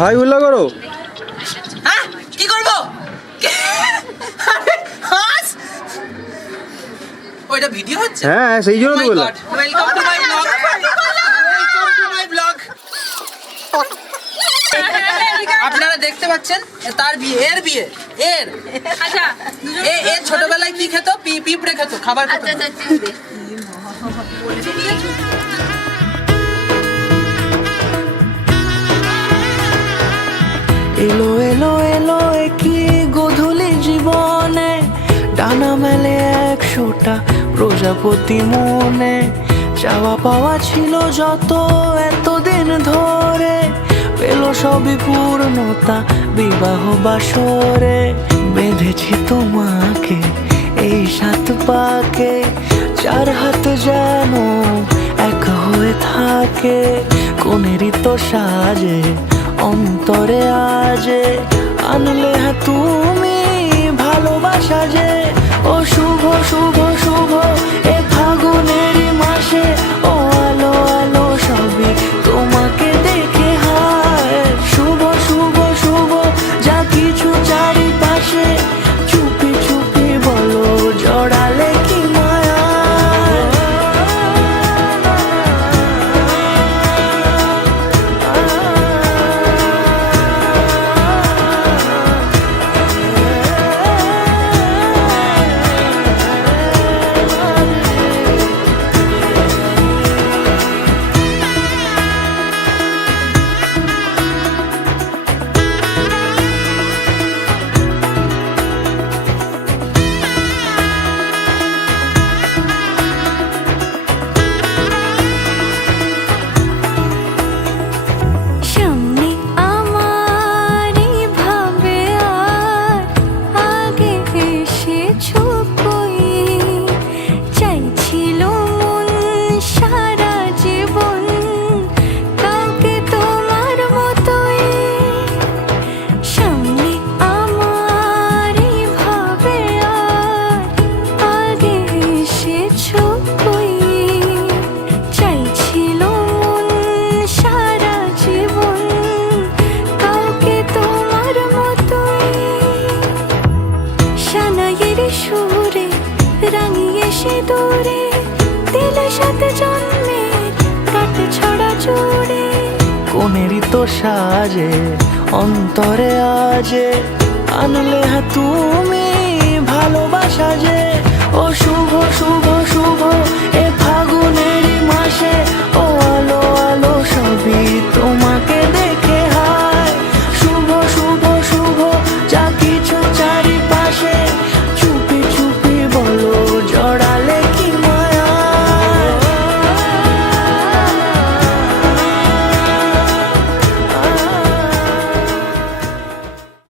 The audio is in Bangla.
হাই হুল্লা করো। হ্যাঁ কি করবো? ওইটা ভিডিও হচ্ছে? হ্যাঁ সেই জন্য তো বললাম। Welcome to my blog. Welcome to my blog. আপনারা দেখতে পাচ্ছেন তার বিয়ে, এর বিয়ে, এর আচ্ছা এ ছোটবেলায় কি খেত? পিঁপড়ে খেত, খাবার খেত। আচ্ছা চিংড়ি এলো এলো এলো কি গোধূলি জীবনে, ডানা মেলে 100টা প্রজাপতি মনে। চাওয়া পাওয়া ছিল যত এতদিন ধরে, পেল সবই পূর্ণতা বিবাহ বাসরে। বেঁধেছি তোমাকে এই 7 পাকে, 4 হাত যেন এক হয়ে থাকে। কোনেরই তো সাজে অন্তরে আজে, আনলে হ্যাঁ তুমি ভালোবাসা যে। ও শুভ শুভ শুভ এ ফাগুনেরই মাসে, ও আলো আলো সবই তোমাকে দেখে হায়। শুভ শুভ শুভ যা কিছু চারিপাশে, চুপি চুপি বলো জড়ালে কি মায়া। সামনে আমার ভাবে আর আগে এসেছো কই, চাইছিল মন সারা জীবন কাউকে তোমার মতোই। সামনে আমার ভাবে আর আগে এসেছো কই, চাইছিল মন সারা জীবন কাউকে তোমার মতোই। সানাইয়ের সুরে রাঙিয়ে সে দূরে, দিলে 7 জন্মের কাট ছড়া জুড়ে। কোনেরই তো সাজে অন্তরে আজে, আনলে হ্যাঁ তুমি ভালোবাসা যে। ও শুভ শুভ শুভ এ